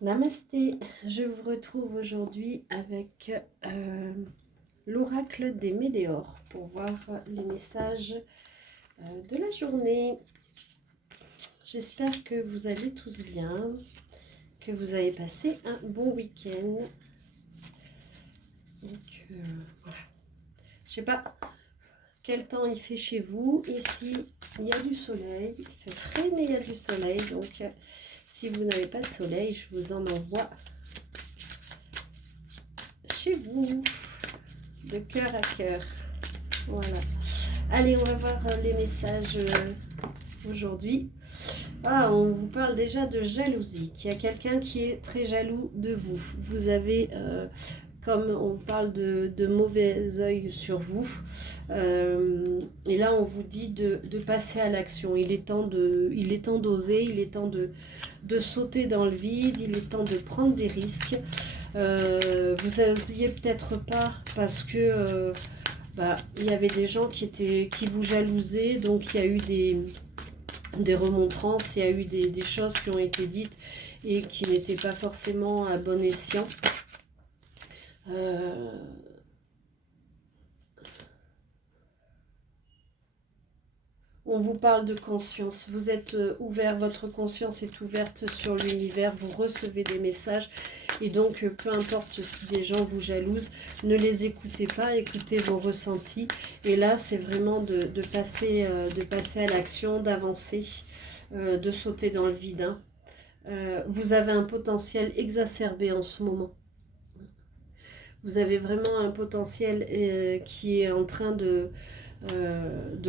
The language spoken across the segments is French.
Namasté, je vous retrouve aujourd'hui avec l'oracle des météores pour voir les messages de la journée. J'espère que vous allez tous bien, que vous avez passé un bon week-end. Donc voilà. Je sais pas quel temps il fait chez vous. Ici, il y a du soleil. Il fait frais, mais il y a du soleil. Donc si vous n'avez pas de soleil, je vous en envoie chez vous, de cœur à cœur. Voilà. Allez, on va voir les messages aujourd'hui. Ah, on vous parle déjà de jalousie, qu'il y a quelqu'un qui est très jaloux de vous. Vous avez, comme on parle de mauvais œil sur vous, et là on vous dit de passer à l'action. Il est temps d'oser, il est temps de sauter dans le vide, il est temps de prendre des risques. Vous n'osiez peut-être pas parce que il y avait des gens qui vous jalousaient, donc il y a eu des remontrances, il y a eu des choses qui ont été dites et qui n'étaient pas forcément à bon escient. On vous parle de conscience, vous êtes ouvert, votre conscience est ouverte sur l'univers, vous recevez des messages et donc peu importe si des gens vous jalousent, ne les écoutez pas, écoutez vos ressentis et là c'est vraiment de passer à l'action, d'avancer, de sauter dans le vide. Hein. Vous avez un potentiel exacerbé en ce moment. Vous avez vraiment un potentiel qui est en train de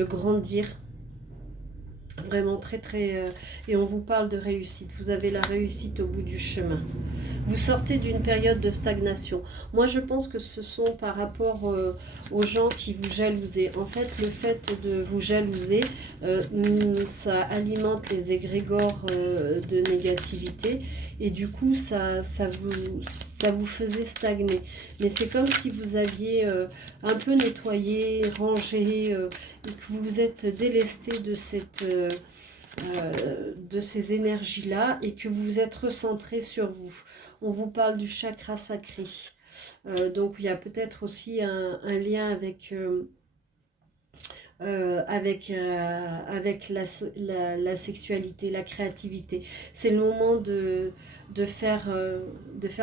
grandir. Vraiment très très... et on vous parle de réussite. Vous avez la réussite au bout du chemin. Vous sortez d'une période de stagnation. Moi, je pense que ce sont par rapport aux gens qui vous jalousaient. En fait, le fait de vous jalouser, ça alimente les égrégores de négativité. Et du coup, ça vous faisait stagner. Mais c'est comme si vous aviez un peu nettoyé, rangé, et que vous vous êtes délesté de ces énergies-là et que vous vous êtes recentré sur vous. On vous parle du chakra sacré. Donc il y a peut-être aussi un lien avec la sexualité, la créativité. C'est le moment de faire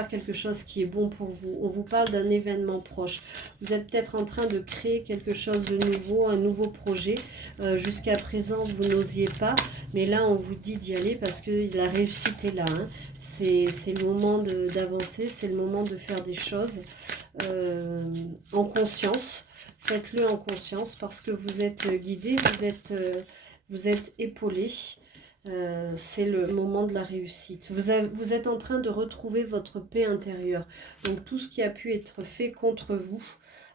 quelque chose qui est bon pour vous. On vous parle d'un événement proche. Vous êtes peut-être en train de créer quelque chose de nouveau, un nouveau projet. Jusqu'à présent, vous n'osiez pas, mais là, on vous dit d'y aller parce que la réussite est là. Hein. C'est le moment d'avancer, c'est le moment de faire des choses en conscience. Faites-le en conscience parce que vous êtes guidé, vous êtes épaulé. C'est le moment de la réussite. Vous êtes en train de retrouver votre paix intérieure. Donc tout ce qui a pu être fait contre vous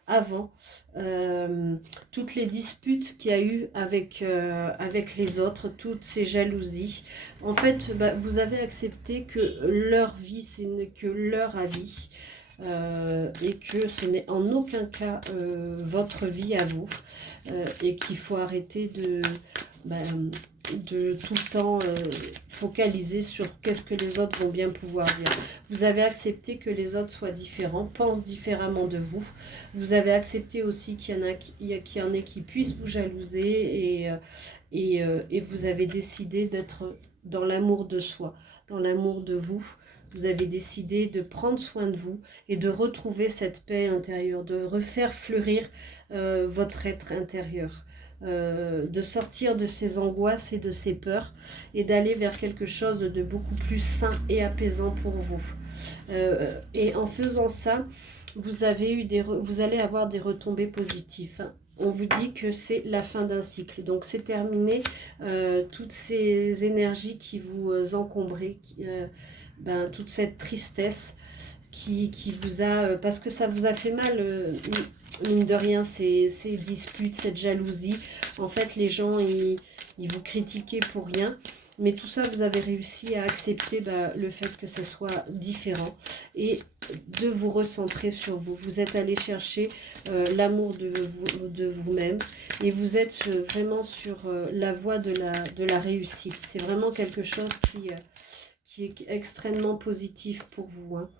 avant, toutes les disputes qu'il y a eu avec les autres, toutes ces jalousies. En fait, vous avez accepté que leur vie, ce n'est que leur avis. Et que ce n'est en aucun cas votre vie à vous et qu'il faut arrêter de tout le temps focaliser sur qu'est-ce que les autres vont bien pouvoir dire. Vous avez accepté que les autres soient différents, pensent différemment de vous. Vous avez accepté aussi qu'il y en ait qui puissent vous jalouser et vous avez décidé d'être dans l'amour de soi, dans l'amour de vous. Vous avez décidé de prendre soin de vous et de retrouver cette paix intérieure, de refaire fleurir votre être intérieur, de sortir de ces angoisses et de ces peurs et d'aller vers quelque chose de beaucoup plus sain et apaisant pour vous. Et en faisant ça, vous allez avoir des retombées positives. Hein. On vous dit que c'est la fin d'un cycle. Donc c'est terminé. Toutes ces énergies qui vous encombraient, toute cette tristesse qui vous a... parce que ça vous a fait mal, mine de rien, ces disputes, cette jalousie. En fait, les gens, ils vous critiquaient pour rien. Mais tout ça, vous avez réussi à accepter le fait que ce soit différent et de vous recentrer sur vous. Vous êtes allé chercher l'amour de vous-même et vous êtes vraiment sur la voie de la réussite. C'est vraiment quelque chose qui est extrêmement positif pour vous, hein.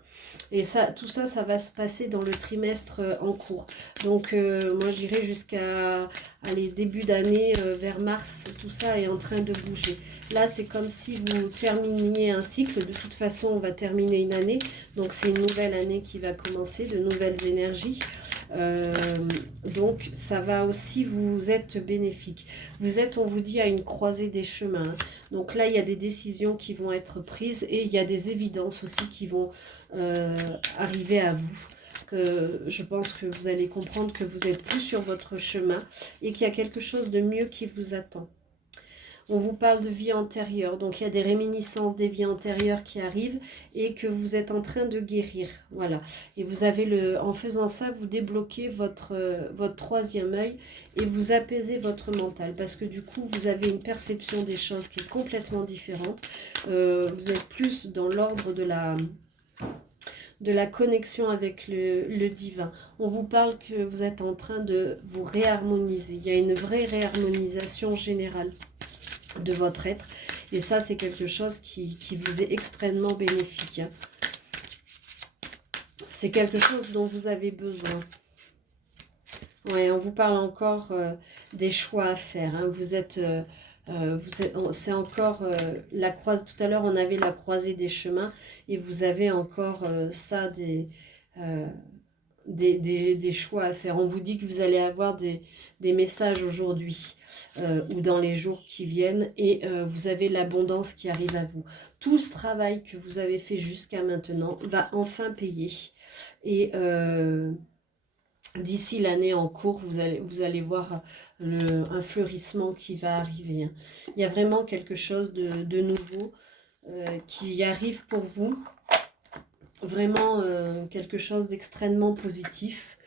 Et ça, tout ça, ça va se passer dans le trimestre en cours. Donc, moi, j'irai jusqu'à début d'année, vers mars, tout ça est en train de bouger. Là, c'est comme si vous terminiez un cycle. De toute façon, on va terminer une année. Donc, c'est une nouvelle année qui va commencer, de nouvelles énergies. Donc, ça va aussi vous être bénéfique. Vous êtes, on vous dit, à une croisée des chemins, hein. Donc là, il y a des décisions qui vont être prises et il y a des évidences aussi qui vont arriver à vous. Que je pense que vous allez comprendre que vous n'êtes plus sur votre chemin et qu'il y a quelque chose de mieux qui vous attend. On vous parle de vie antérieure, donc il y a des réminiscences des vies antérieures qui arrivent et que vous êtes en train de guérir, voilà. Et vous avez en faisant ça, vous débloquez votre troisième œil et vous apaisez votre mental parce que du coup, vous avez une perception des choses qui est complètement différente. Vous êtes plus dans l'ordre de la connexion avec le divin. On vous parle que vous êtes en train de vous réharmoniser. Il y a une vraie réharmonisation générale de votre être. Et ça, c'est quelque chose qui vous est extrêmement bénéfique, hein. C'est quelque chose dont vous avez besoin. Ouais, on vous parle encore des choix à faire, hein. C'est encore la croisée. Tout à l'heure, on avait la croisée des chemins et vous avez encore ça, des choix à faire. On vous dit que vous allez avoir des messages aujourd'hui ou dans les jours qui viennent et vous avez l'abondance qui arrive à vous. Tout ce travail que vous avez fait jusqu'à maintenant va enfin payer et d'ici l'année en cours, vous allez voir un fleurissement qui va arriver, hein. Il y a vraiment quelque chose de nouveau qui arrive pour vous. Vraiment quelque chose d'extrêmement positif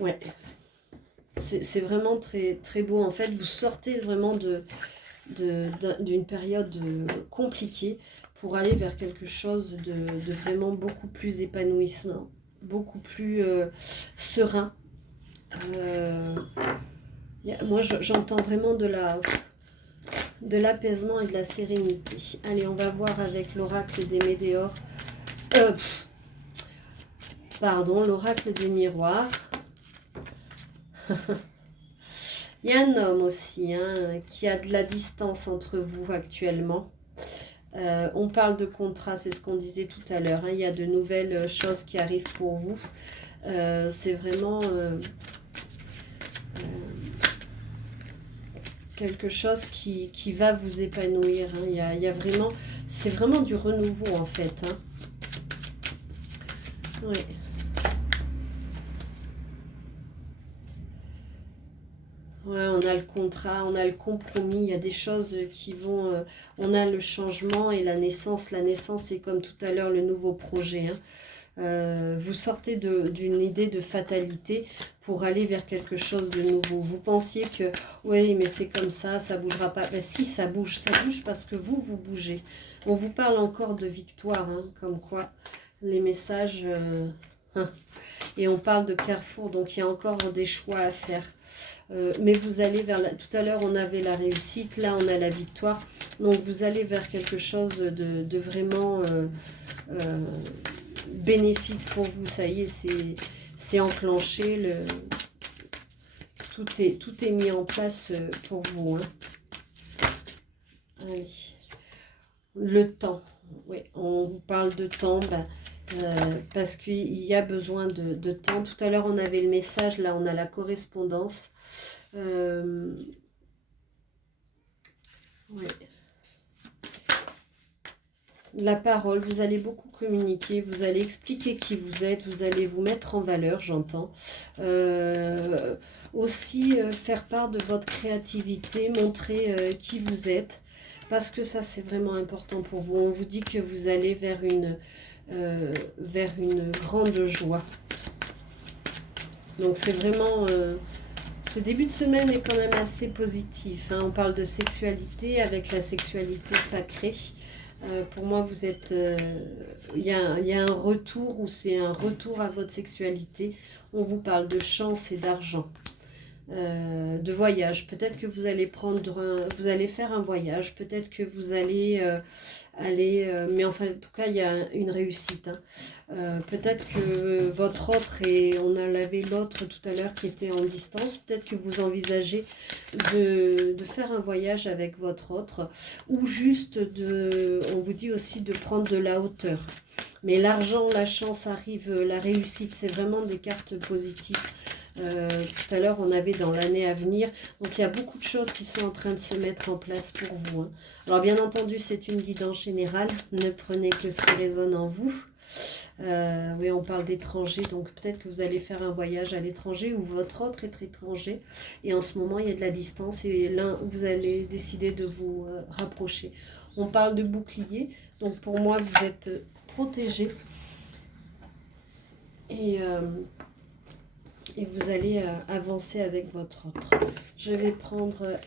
ouais, c'est vraiment très, très beau. En fait, vous sortez vraiment d'une période compliquée pour aller vers quelque chose de vraiment beaucoup plus épanouissant, beaucoup plus serein. Moi, j'entends vraiment de l'apaisement et de la sérénité. Allez, on va voir avec l'oracle des météores. L'oracle des miroirs. Il y a un homme aussi, hein, qui a de la distance entre vous actuellement. On parle de contrat, c'est ce qu'on disait tout à l'heure, hein. Il y a de nouvelles choses qui arrivent pour vous. C'est vraiment quelque chose qui va vous épanouir, hein. Il y a vraiment, c'est vraiment du renouveau en fait, hein. Oui. Ouais, on a le contrat, on a le compromis, il y a des choses qui vont... on a le changement et la naissance. La naissance, c'est comme tout à l'heure le nouveau projet, hein. Vous sortez d'une idée de fatalité pour aller vers quelque chose de nouveau. Vous pensiez que, oui, mais c'est comme ça bougera pas. Ben, si, ça bouge parce que vous bougez. On vous parle encore de victoire, hein, comme quoi les messages... hein. Et on parle de carrefour, donc il y a encore des choix à faire. Mais vous allez vers tout à l'heure on avait la réussite, là on a la victoire, donc vous allez vers quelque chose de vraiment bénéfique pour vous. Ça y est, c'est enclenché, tout est mis en place pour vous, hein. Allez. Le temps, oui, on vous parle de temps, parce qu'il y a besoin de temps. Tout à l'heure on avait le message, là on a la correspondance. Ouais. La parole, vous allez beaucoup communiquer, vous allez expliquer qui vous êtes, vous allez vous mettre en valeur, j'entends. Aussi faire part de votre créativité, montrer qui vous êtes, parce que ça c'est vraiment important pour vous. On vous dit que vous allez vers une grande joie. Donc c'est vraiment... ce début de semaine est quand même assez positif, hein. On parle de sexualité avec la sexualité sacrée. Pour moi, vous êtes... il y a un retour, ou c'est un retour à votre sexualité. On vous parle de chance et d'argent. de voyage. Peut-être que vous allez vous allez faire un voyage. Peut-être que vous allez mais enfin, en tout cas, il y a une réussite. Hein. Peut-être que votre autre, et on a lavé l'autre tout à l'heure qui était en distance, peut-être que vous envisagez de faire un voyage avec votre autre, ou juste on vous dit aussi de prendre de la hauteur. Mais l'argent, la chance arrive, la réussite, c'est vraiment des cartes positives. Tout à l'heure, on avait dans l'année à venir. Donc, il y a beaucoup de choses qui sont en train de se mettre en place pour vous. Hein. Alors, bien entendu, c'est une guidance générale. Ne prenez que ce qui résonne en vous. Oui, on parle d'étranger. Donc, peut-être que vous allez faire un voyage à l'étranger ou votre autre est étranger. Et en ce moment, il y a de la distance. Et là, vous allez décider de vous rapprocher. On parle de bouclier. Donc, pour moi, vous êtes protégé. Et vous allez avancer avec votre autre. Je vais prendre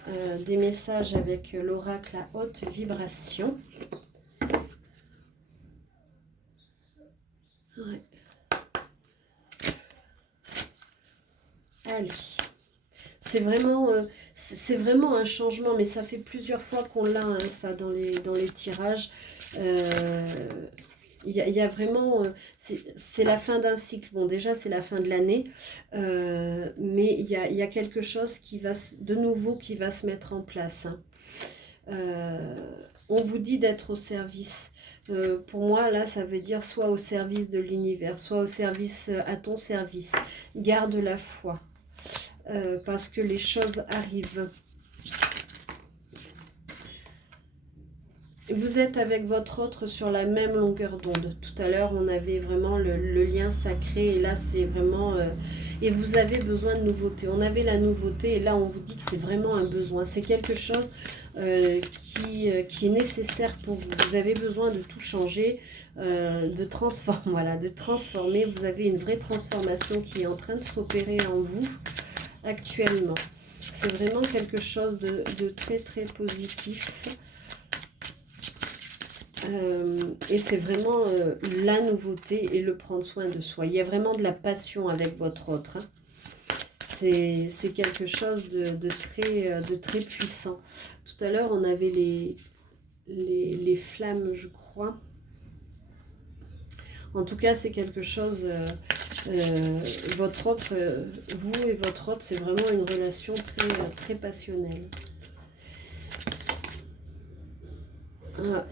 des messages avec l'oracle à haute vibration. Ouais. Allez. C'est vraiment un changement, mais ça fait plusieurs fois qu'on l'a, hein, ça, dans les tirages. Il y a vraiment, c'est la fin d'un cycle. Bon, déjà, c'est la fin de l'année, mais il y a quelque chose de nouveau qui va se mettre en place. Hein. On vous dit d'être au service. Pour moi, là, ça veut dire soit au service de l'univers, soit au service, à ton service. Garde la foi, parce que les choses arrivent. Vous êtes avec votre autre sur la même longueur d'onde. Tout à l'heure, on avait vraiment le lien sacré. Et là, c'est vraiment... et vous avez besoin de nouveauté. On avait la nouveauté et là, on vous dit que c'est vraiment un besoin. C'est quelque chose qui est nécessaire pour vous. Vous avez besoin de tout changer, de transformer. Voilà, de transformer. Vous avez une vraie transformation qui est en train de s'opérer en vous actuellement. C'est vraiment quelque chose de très, très positif. Et c'est vraiment la nouveauté et le prendre soin de soi. Il y a vraiment de la passion avec votre autre. Hein. C'est quelque chose de très puissant. Tout à l'heure, on avait les flammes, je crois. En tout cas, c'est quelque chose... votre autre, vous et votre autre, c'est vraiment une relation très passionnelle.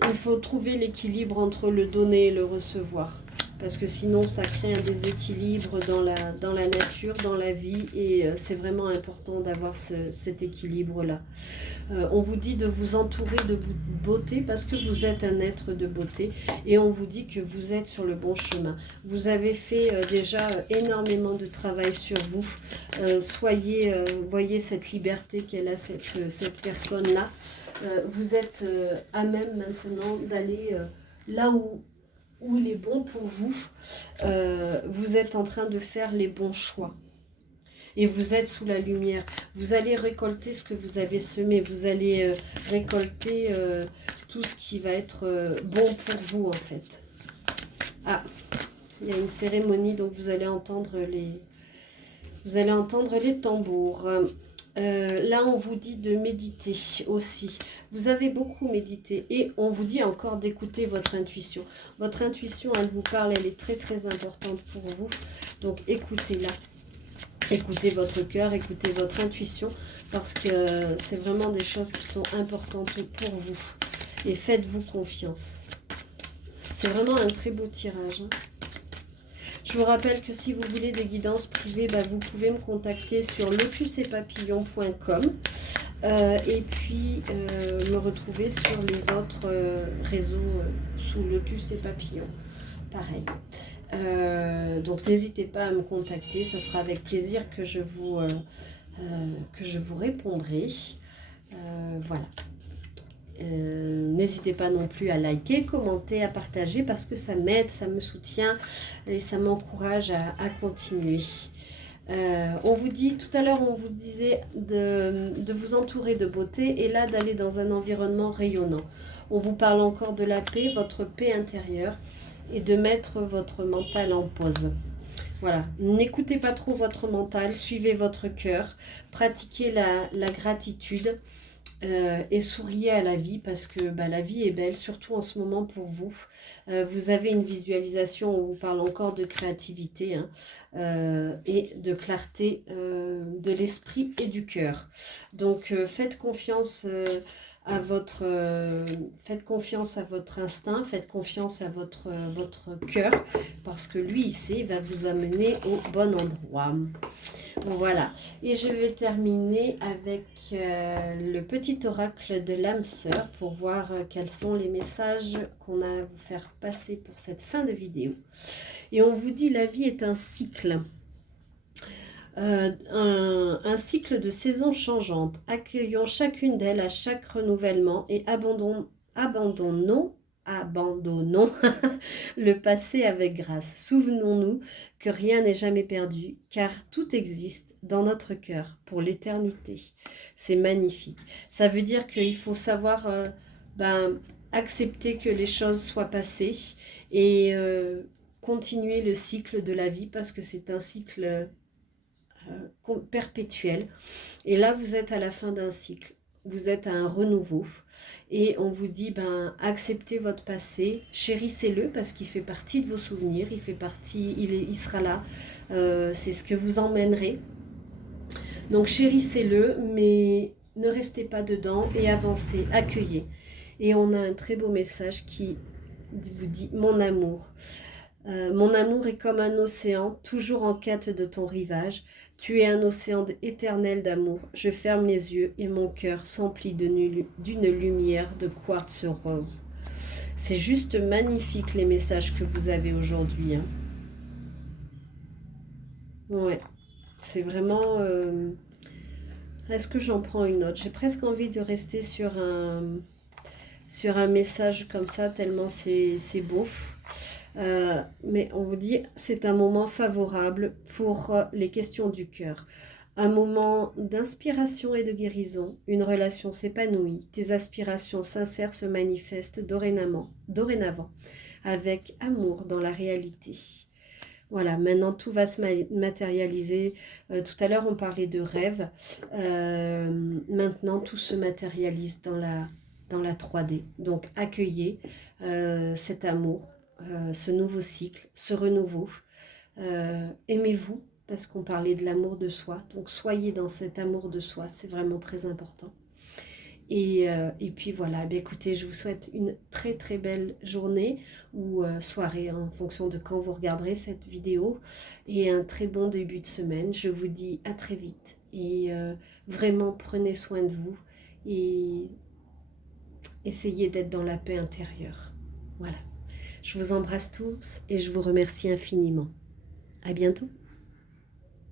Il faut trouver l'équilibre entre le donner et le recevoir. Parce que sinon, ça crée un déséquilibre dans la nature, dans la vie. Et c'est vraiment important d'avoir cet équilibre-là. On vous dit de vous entourer de beauté parce que vous êtes un être de beauté. Et on vous dit que vous êtes sur le bon chemin. Vous avez fait déjà énormément de travail sur vous. Voyez cette liberté qu'elle a, cette personne-là. Vous êtes à même maintenant d'aller là où il est bon pour vous. Vous êtes en train de faire les bons choix. Et vous êtes sous la lumière. Vous allez récolter ce que vous avez semé. Vous allez récolter tout ce qui va être bon pour vous, en fait. Ah, il y a une cérémonie, donc vous allez entendre les tambours. Là, on vous dit de méditer aussi. Vous avez beaucoup médité et on vous dit encore d'écouter votre intuition. Votre intuition, elle vous parle, elle est très très importante pour vous. Donc, écoutez-la. Écoutez votre cœur, écoutez votre intuition parce que c'est vraiment des choses qui sont importantes pour vous. Et faites-vous confiance. C'est vraiment un très beau tirage. Hein. Je vous rappelle que si vous voulez des guidances privées, vous pouvez me contacter sur lotusetpapillons.com et puis me retrouver sur les autres réseaux sous Lotus et Papillons. Pareil. Donc n'hésitez pas à me contacter, ça sera avec plaisir que je vous répondrai. Voilà. N'hésitez pas non plus à liker, commenter, à partager parce que ça m'aide, ça me soutient et ça m'encourage à continuer. On vous dit, tout à l'heure on vous disait de vous entourer de beauté et là d'aller dans un environnement rayonnant. On vous parle encore de la paix, votre paix intérieure et de mettre votre mental en pause. Voilà, n'écoutez pas trop votre mental, suivez votre cœur, pratiquez la gratitude et souriez à la vie parce que la vie est belle, surtout en ce moment pour vous. Vous avez une visualisation, on vous parle encore de créativité hein, et de clarté de l'esprit et du cœur. Donc faites confiance faites confiance à votre instinct, faites confiance à votre cœur parce que lui, il sait, il va vous amener au bon endroit. Voilà, et je vais terminer avec le petit oracle de l'âme sœur pour voir quels sont les messages qu'on a à vous faire passer pour cette fin de vidéo. Et on vous dit, la vie est un cycle. Un cycle de saisons changeantes. Accueillons chacune d'elles à chaque renouvellement et abandonnons le passé avec grâce. Souvenons-nous que rien n'est jamais perdu, car tout existe dans notre cœur pour l'éternité. C'est magnifique. Ça veut dire qu'il faut savoir accepter que les choses soient passées et continuer le cycle de la vie parce que c'est un cycle perpétuel. Et là, vous êtes à la fin d'un cycle. Vous êtes à un renouveau. Et on vous dit, acceptez votre passé, chérissez-le parce qu'il fait partie de vos souvenirs, il fait partie, il sera là. C'est ce que vous emmènerez. Donc chérissez-le, mais ne restez pas dedans et avancez, accueillez. Et on a un très beau message qui vous dit, mon amour. Mon amour est comme un océan, toujours en quête de ton rivage. Tu es un océan éternel d'amour. Je ferme les yeux et mon cœur s'emplit d'une lumière de quartz rose. C'est juste magnifique les messages que vous avez aujourd'hui. Hein. Ouais, c'est vraiment... Est-ce que j'en prends une autre? J'ai presque envie de rester sur un message comme ça, tellement c'est beau. Mais on vous dit, c'est un moment favorable pour les questions du cœur. Un moment d'inspiration et de guérison, une relation s'épanouit, tes aspirations sincères se manifestent dorénavant, avec amour dans la réalité. Voilà, maintenant tout va se matérialiser. Tout à l'heure on parlait de rêve, maintenant tout se matérialise dans la 3D. Donc accueillez cet amour, ce nouveau cycle, ce renouveau. Aimez-vous, parce qu'on parlait de l'amour de soi. Donc soyez dans cet amour de soi, c'est vraiment très important. Et puis voilà, écoutez, je vous souhaite une très très belle journée ou soirée en fonction de quand vous regarderez cette vidéo et un très bon début de semaine. Je vous dis à très vite et vraiment prenez soin de vous et essayez d'être dans la paix intérieure. Voilà. Je vous embrasse tous et je vous remercie infiniment. À bientôt.